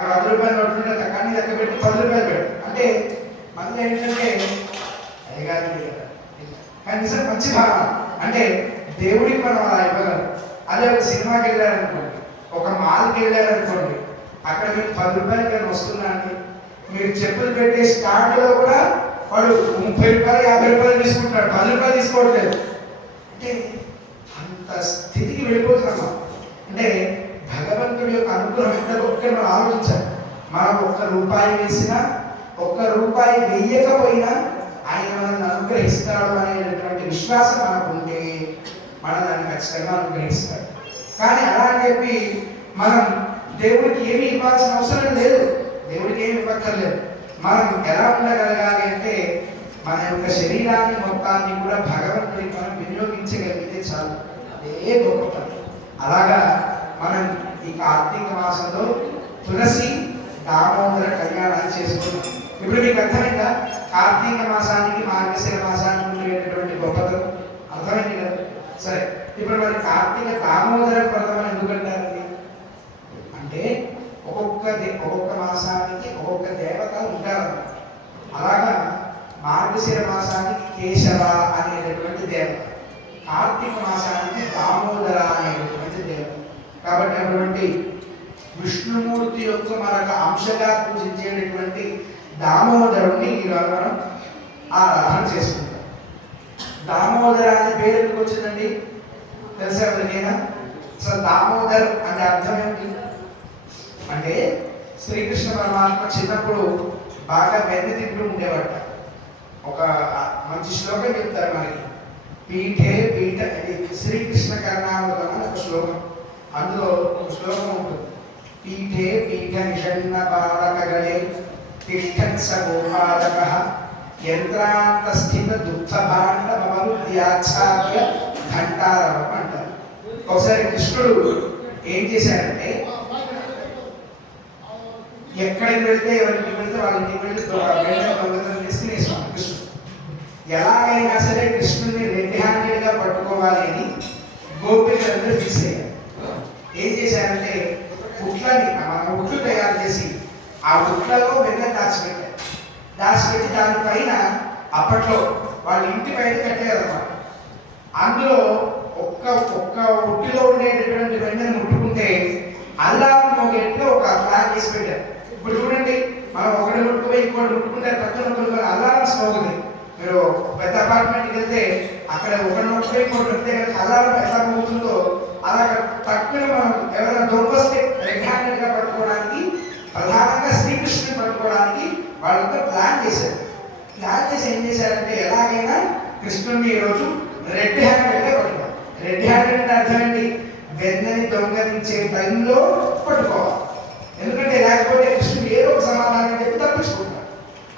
రూపాయలు నోట్లుంటే కానీ లెక్క పెట్టి 10 రూపాయలు పెట్టు అంటే మనలో ఏంటంటే అయ్యగారు కానీ నిజం మంచి భావన అంటే దేవుడికి మనం అలా ఇవ్వగలం. అదే ఒక సినిమాకి వెళ్ళారనుకోండి, ఒక మాల్కి వెళ్ళారనుకోండి, అక్కడ మీకు 10 రూపాయలకి కానీ వస్తుందా అండి? మీరు చెప్పులు పెట్టే స్టాండ్లో కూడా వాడు 30 రూపాయలు 50 రూపాయలు తీసుకుంటాడు, 10 రూపాయలు తీసుకోవట్లేదు. అంటే అంత స్థితికి వెళ్ళిపోతున్నామా అంటే భగవంతుడి యొక్క అనుగ్రహం ఎంత ఒక్కటి మనం ఆలోచించాలి. మనం 1 రూపాయి వేసినా 1 రూపాయి వెయ్యకపోయినా ఆయన మనల్ని అనుగ్రహిస్తాడు అనేటటువంటి విశ్వాసం మనకు ఉంటే మన దాన్ని ఖచ్చితంగా అనుగ్రహిస్తాడు. కానీ అలా అని చెప్పి మనం దేవుడికి ఏమి ఇవ్వాల్సిన అవసరం లేదు, దేవుడికి ఏమి ఇవ్వక్కర్లేదు. మనం ఎలా ఉండగలగాలి అంటే మన యొక్క శరీరాన్ని మొత్తాన్ని కూడా భగవంతుడికి మనం వినియోగించగలిగితే చాలు, అదే గొప్పతనం. అలాగా మనం ఈ కార్తీక మాసంలో తులసి దామోదర కళ్యాణాన్ని చేసుకున్నాం. ఇప్పుడు మీకు అర్థమైందా కార్తీక మాసానికి మార్గశిర మాసానికి ఉండేటటువంటి గొప్పతనం? అర్థమైంది కదా? సరే, ఇప్పుడు మరి కార్తీక దామోదర వ్రతం ఎందుకంటారండి అంటే ఒక్కొక్క మాసానికి ఒక్కొక్క దేవత ఉంటారు. అలాగా మార్గశిర మాసానికి కేశవ అనేటటువంటి దేవత, కార్తీక మాసానికి దామోదర అనేటటువంటి దేవత. కాబట్టి అటువంటి విష్ణుమూర్తి యొక్క మరొక అంశగా పూజించేటటువంటి దామోదరుణ్ణి ఈరోజు మనం ఆరాధన చేసుకుంటాం. దామోదర అనే పేరు ఎందుకు వచ్చిందండి తెలుసా ఎవరికైనా? అసలు దామోదర్ అంటే అర్థం ఏమిటి అంటే శ్రీకృష్ణ పరమాత్మ చిన్నప్పుడు బాగా వెన్న తింటూ ఉండేవాట. ఒక మంచి శ్లోకం చెప్తారు మనకి, పీఠే పీఠ, శ్రీకృష్ణ కరుణామృతం అని ఒక శ్లోకం. అందులో ఒక శ్లోకం ఉంటుంది, పీఠే పీఠ నిషన్న బాలకగళే తిష్టన్ స గోపాలక యంత్రాంత స్థిత దుఃఖ భాండ మమరుద్యాచార్య ఘంటారవం అంటారు. ఒకసారి కృష్ణుడు ఏం చేశాడంటే ఎక్కడికి వెళ్తే ఎవరికి వెళ్తే వాళ్ళ ఇంటికి వెళ్ళి దొంగతనం చేసి తినేస్తాం. కృష్ణుడు ఎలాగైనా సరే కృష్ణుడిని రెడ్ హ్యాండెడ్గా పట్టుకోవాలి అని గోపికలందరూ ఫిక్స్ అయ్యారు. ఏం చేశారంటే ఉట్లని మన ఉట్లు తయారు చేసి ఆ ఉట్లలో వెన్న దాచిపెట్టారు. దాచిపెట్టి దానిపైన అప్పట్లో వాళ్ళ ఇంటి పైన కట్టారన్నమాట. అందులో ఒక్క ఉట్టిలో ఉండేటటువంటి వెన్నను ముట్టుకుంటే అల్లారం మోగేట్లో ఒక ఫ్లాగ్ చేసి పెట్టారు. ఇప్పుడు చూడండి, మనం ఒకటి ముట్టుకుపోయి ఇంకోటి ముట్టుకుంటే తక్కువ కొన్ని అల్లారమ్స్ మోగుతుంది. మీరు పెద్ద అపార్ట్మెంట్కి వెళ్తే అక్కడ ఒకటి ముట్టుకుపోయి ఇంకోటి వస్తే కనుక అల్లారం ఎట్లా మోగుతుందో అలా తక్కువ మనం ఎవరైనా దొంగ వస్తే రెడ్ హ్యాండెడ్గా పట్టుకోవడానికి, ప్రధానంగా శ్రీకృష్ణుని పట్టుకోవడానికి వాళ్ళంతా ప్లాన్ చేశారు. ప్లాన్ చేసి ఏం చేశారంటే ఎలాగైనా కృష్ణుడిని ఈరోజు రెడ్ హ్యాండెడ్గా పట్టుకోవాలి. రెడ్ హ్యాండెడ్ అంటే అర్థం ఏంటి? వెన్నని దొంగలించే టైంలో పట్టుకోవాలి. ఎందుకంటే లేకపోతే కృష్ణుడు ఏదో ఒక సమాధానం చెప్పి తప్పించుకుంటాడు.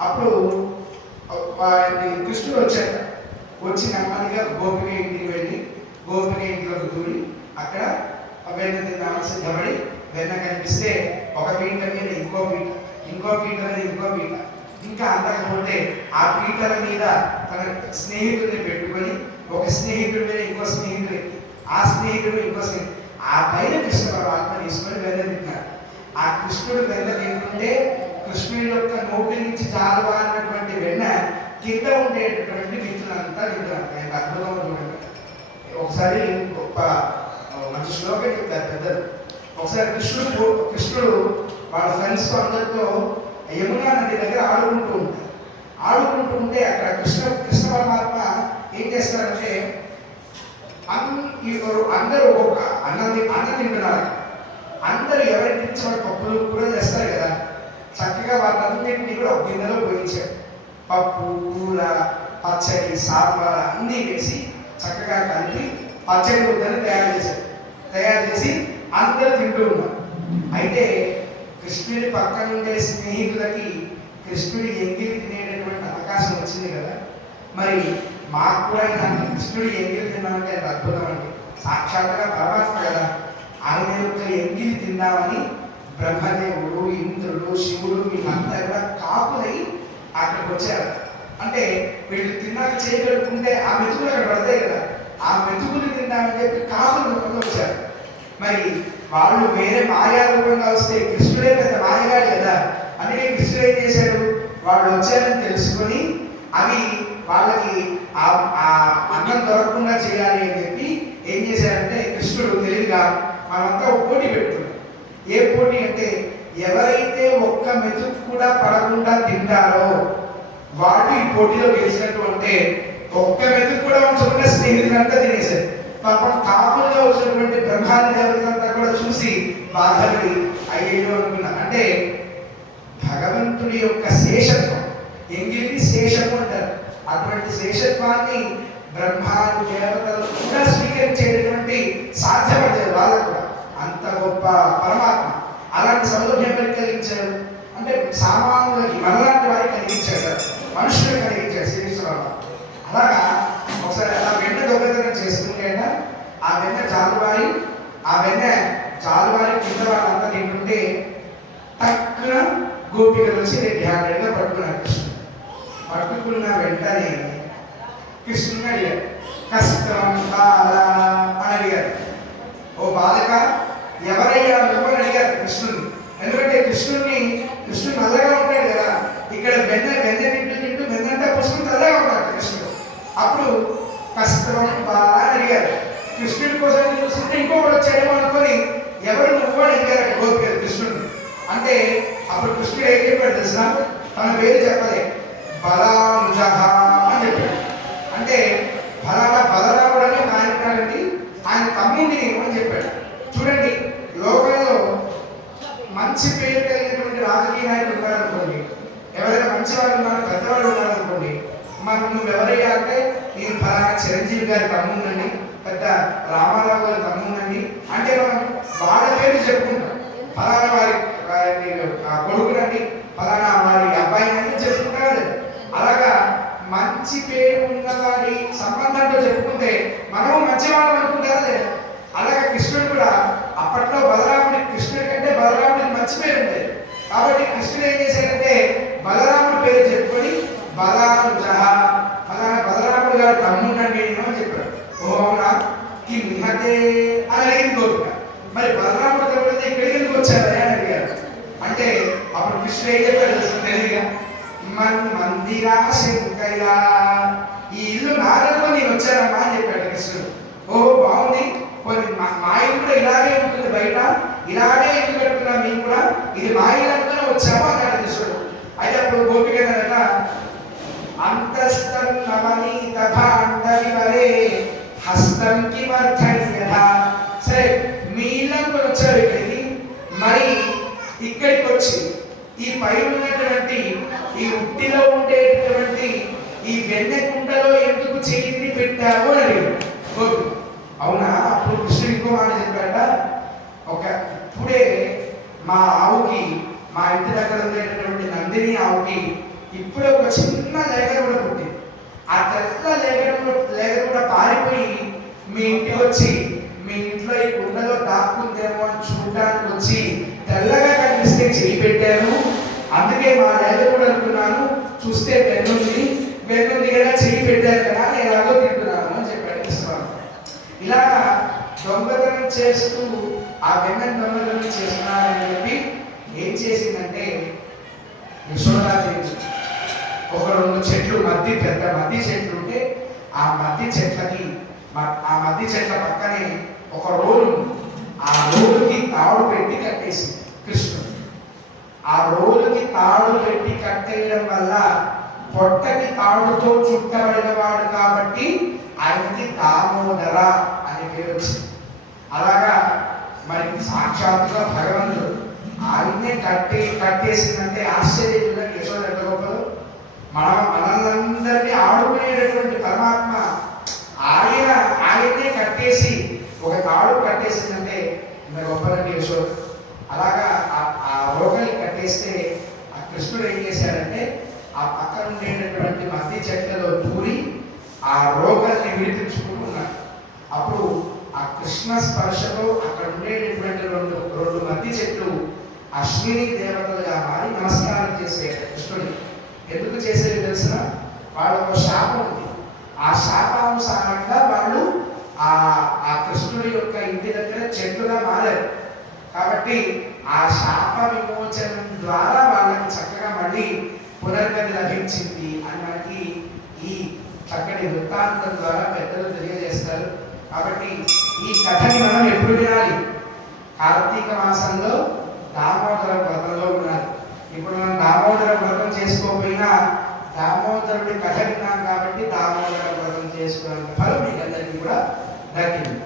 అప్పుడు కృష్ణుడు వచ్చాక వచ్చి నెమ్మదిగా గోపిక ఇంటికి వెళ్ళి గోపిక ఇంట్లోకి దూరి అక్కడ వెన్న తిందామని సిద్ధపడి వెన్న కనిపిస్తే ఒక పీట మీద ఇంకో పీట, ఇంకో పీట మీద ఇంకో పీట, ఇంకా అందకపోతే ఆ పీటల మీద తన స్నేహితుడిని పెట్టుకొని ఒక స్నేహితుడి మీద ఇంకో స్నేహితుడు, ఆ స్నేహితుడు ఇంకో స్నేహితుడు, ఆ పైన కృష్ణ పరమాత్మ తీసుకొని వెన్న తింటున్నాడు. ఆ కృష్ణుడు వెన్న తింటుంటే కృష్ణుడి యొక్క నోటి నుంచి జారువారినటువంటి వెన్న కింద ఉండేటటువంటి మిత్రులంతా తింటున్నారు. ఆయన అద్భుతం చూడండి. ఒకసారి గొప్ప మంచి శ్లోకం చెప్తారు పెద్దలు. ఒకసారి కృష్ణుడు వాళ్ళ ఫ్రెండ్స్తో అందరితో యమునా నది దగ్గర ఆడుకుంటూ ఉంటారు. ఆడుకుంటూ ఉంటే అక్కడ కృష్ణ పరమాత్మ ఏం చేస్తారంటే అందరూ ఒక్కొక్క అన్నం తింటున్నారు. అందరూ ఎవరికి తెచ్చి వాడు పప్పులు కూర చేస్తారు కదా, చక్కగా వాళ్ళందరినీ కూడా ఒక గిన్నెలో పోయించారు. పప్పు, కూర, పచ్చడి, సాంబార్ అన్నీ వేసి చక్కగా కలిపి పచ్చడి ముద్దను తయారు చేసి అందరూ తింటూ ఉన్నారు. అయితే కృష్ణుడి పక్కన ఉండే స్నేహితులకి కృష్ణుడి ఎంగిలి తినేటటువంటి అవకాశం వచ్చింది కదా, మరి మాకు కూడా ఇలాంటి కృష్ణుడి ఎంగిలి తిన్నామంటే అది అద్భుతం అండి. సాక్షాత్గా పరమాత్మ కదా, ఆయన యొక్క ఎంగిలి తిందామని బ్రహ్మదేవుడు, ఇంద్రుడు, శివుడు వీళ్ళంతా కూడా కాపులై అక్కడికి వచ్చారు. అంటే వీళ్ళు తిన్నాక చేయగలుగుతుంటే ఆ మెతుకులు అక్కడ పడతాయి కదా, ఆ మెతుకులు తిందామని చెప్పి కాపులు రూపంలో వచ్చారు. మరి వాళ్ళు వేరే మాయా రూపంగా వస్తే కృష్ణుడే పెద్ద మాయగా వాళ్ళు వచ్చారని తెలుసుకొని అవి వాళ్ళకి ఆ అన్నం దొరకకుండా చేయాలి అని చెప్పి ఏం చేశారంటే కృష్ణుడు తెలివిగా మనమంతా ఒక పోటీ పెట్టుకున్నాం. ఏ పోటీ అంటే ఎవరైతే ఒక్క మెతుకు కూడా పడకుండా తింటారో వాడు ఈ పోటీలో గెలిచినట్టు. అంటే ఒక్క మెతుకు కూడా ఉంచకుండా స్నేహితులంతా తినేశారు. పాపం కాపులుగా వచ్చినటువంటి బ్రహ్మాది దేవతలంతా కూడా చూసి బాధపడి అయ్యేదో అనుకున్నారు. అంటే భగవంతుడి యొక్క శేషత్వం, ఎంగిలి శేషము అంటారు. అటువంటి శేషత్వాన్ని బ్రహ్మాది దేవతలు కూడా స్వీకరించేటటువంటి సాధ్యపడలేదు వాళ్ళకు కూడా. అంత గొప్ప పరమాత్మ అలాంటి సౌలభ్యం కలిగించారు. అంటే సామాన్యులకి మనలాంటి వారికి కలిగించారు, మనుషులకు కలిగించారు శ్రీకృష్ణరావు. అలాగా ఒకసారి అలా వెన్న దొంగతనం చేసుకుంటే ఆ వెన్న జాలువారి కింద వాళ్ళంతా తింటుంటే తక్కువ గోపికలు వచ్చి ధ్యానంగా పట్టుకున్నారు కృష్ణుడు. పట్టుకున్న వెంటనే కృష్ణుని అడిగారు, కష్టం కాదా అని అడిగారు. ఓ బాలక ఎవరయ్యా నువ్వు అని అడిగారు కృష్ణుని. ఎందుకంటే కృష్ణుడు నల్లగా ఉంటాడు కదా, ఇక్కడ వెన్న తింటూ వెన్నంతా పుష్పం నల్లగా ఉంటాడు కృష్ణుడు. అప్పుడు కష్టం బాలా అని అడిగారు. కృష్ణుడి కోసం చూస్తుంటే ఇంకొకటి వచ్చాడేమో అనుకొని ఎవరు నువ్వు అని అడిగారు గోపిక కృష్ణుడిని. అంటే అప్పుడు కృష్ణుడు ఏం చెప్పాడు తెలిసిన, తన పేరు చెప్పలే, బలానుజహ అని చెప్పాడు. అంటే బలరాముడు అని ఒక ఆయన ఉంటాడండి, ఆయన తమ్ముడిని అని చెప్పాడు. చూడండి, లోకంలో మంచి పేరు కలిగినటువంటి రాజకీయ నాయకులు ఉన్నారనుకోండి, ఎవరైనా మంచి వాళ్ళు ఉన్నారు, పెద్దవాళ్ళు ఉన్నారనుకోండి, మరి నువ్వు ఎవరయ్యా అంటే నేను ఫలానా చిరంజీవి గారి తమ్ముండండి, పెద్ద రామారావు గారి తమ్ముండండి అంటే మనం వాళ్ళ పేరు చెప్పుకుంటాం. ఫలానా వారి కొడుకునండి, ఫలానా వారి అబ్బాయినండి చెప్పుకుంటారు. అలాగా మంచి పేరు ఉన్నవారి సంబంధంతో చెప్పుకుంటే మనము మంచివాళ్ళం అనుకుంటారా లేదా? అలాగే కృష్ణుడు కూడా అప్పట్లో కృష్ణుడి కంటే బలరాముడికి మంచి పేరు ఉండేది. కాబట్టి కృష్ణుడు ఏం చేశాడంటే బలరాముడి పేరు చెప్పుకొని బలానుజహ, ఫలానా బలరాముడు గారు తమ్ముడండి అని చెప్పాడు. ఓ అవునా ఈ మిహతే అని అడిగింది గోపిక. మరి బలరాముడు తమ్ముడు ఇక్కడికి ఎందుకు వచ్చారా అని అడిగారు. అంటే అప్పుడు కృష్ణుడు ఏం చెప్పాడు తెలివిగా, మందిరా శంకయ్య, ఈ ఇల్లు నారదులో నేను వచ్చానమ్మా అని చెప్పాడు కృష్ణుడు. ఓహో బాగుంది, మా ఇల్లు కూడా ఇలాగే ఉంటుంది, బయట ఇలాగే ఇల్లు కట్టుకున్నా మీకు కూడా ఇది మా ఇల్లు అనుకునే వచ్చాము అన్నాడు కృష్ణుడు. అయితే అప్పుడు గోపిక అంతస్థం నమని తథాంతరి వరే హస్తం కిమర్థయ్యథ. సరే మీ ఇల్లు అనుకుని వచ్చారు ఇక్కడికి, మరి ఇక్కడికి వచ్చి ఈ పైన ఉన్నటువంటి ఈ ఉట్టిలో ఉండేటటువంటి ఈ వెన్నె కుంటలో ఎందుకు చేతిని పెట్టావు అని అడిగాడు గోపి. అవునా? అప్పుడు కృష్ణుడు ఇంకో మాట చెప్పాడ, ఇప్పుడే మా ఆవుకి, మా ఇంటి దగ్గర ఉండేటటువంటి నందిని ఆవుకి ఇప్పుడే ఒక చిన్న లేగ కూడా పుట్టింది. ఆ తెల్ల లేగ కూడా పారిపోయి మీ ఇంటికి వచ్చి మీ ఇంట్లో ఈ కుండలో దాక్కుందేమో అని చూడడానికి వచ్చి తెల్లగా కనిపిస్తే చేయి పెట్టాను, అందుకే మా లేగ కూడా అనుకున్నాను, చూస్తే వెన్నుంది కదా చేయి పెట్టారు కదా నేను ఎలాగో తింటున్నాను అని చెప్పాడు కృష్ణుడు. ఇలా దొంగతనం చేస్తూ ఆ వెన్నెను దొంగతనం చేస్తున్నారని చెప్పి ఏం చేసిందంటే యశోదాదేవి ఒక 2 చెట్లు పెద్ద మద్ది చెట్లు ఉంటే ఆ మద్ది చెట్ల పక్కనే ఒక రోలు ఉంది. ఆ రోలుకి తాడు పెట్టి కట్టేసింది కృష్ణుడు. ఆ రోలుకి తాడు పెట్టి కట్టేయడం వల్ల పొట్టకి తాడుతో చుట్టబడిన వాడు కాబట్టి ఆయనకి దామోదర అనే పేరు వచ్చింది. అలాగా మరి సాక్షాత్తుగా భగవంతుడు ఆయన్నే కట్టేసిందంటే ఆశ్చర్యంగా యశోద ఎంత గొప్పదో. మనందరినీ ఆడుకునేటటువంటి పరమాత్మ ఆయన్నే కట్టేసి ఒక తాడు కట్టేసిందంటే ఇంత గొప్పదండి యశోద. అలాగా ఆ రోగల్ని కట్టేస్తే ఆ కృష్ణుడు ఏం చేశాడంటే ఆ పక్కన ఉండేటటువంటి మద్ది చెట్లలో దూరి ఆ రోగాల్ని విడిపించుకుంటున్నాడు. అప్పుడు ఆ కృష్ణ స్పర్శతో అక్కడ ఉండేటటువంటి రెండు మద్ది చెట్లు అశ్విని దేవతలుగా మారి నమస్కారం చేసే కృష్ణుడి. ఎందుకు చేసేది తెలిసిన, వాళ్ళకు శాపం ఉంది. ఆ శాపానుసారంగా వాళ్ళు ఆ కృష్ణుడి యొక్క ఇంటి దగ్గర చెట్లుగా మారారు. కాబట్టి ఆ శాప విమోచనం ద్వారా వాళ్ళకి చక్కగా మళ్ళీ పునర్గతి లభించింది అని మనకి ఈ చక్కటి వృత్తాంతం ద్వారా పెద్దలు తెలియజేస్తారు. కాబట్టి ఈ కథని మనం ఎప్పుడు వినాలి? కార్తీక మాసంలో దామోదర వ్రతంలో ఉండాలి. ఇప్పుడు మనం దామోదర వ్రతం చేసుకోకపోయినా దామోదరుడి కథ విన్నాం కాబట్టి దామోదర వ్రతం చేసుకున్నంత ఫలం మీకు అందరికీ కూడా దక్కింది.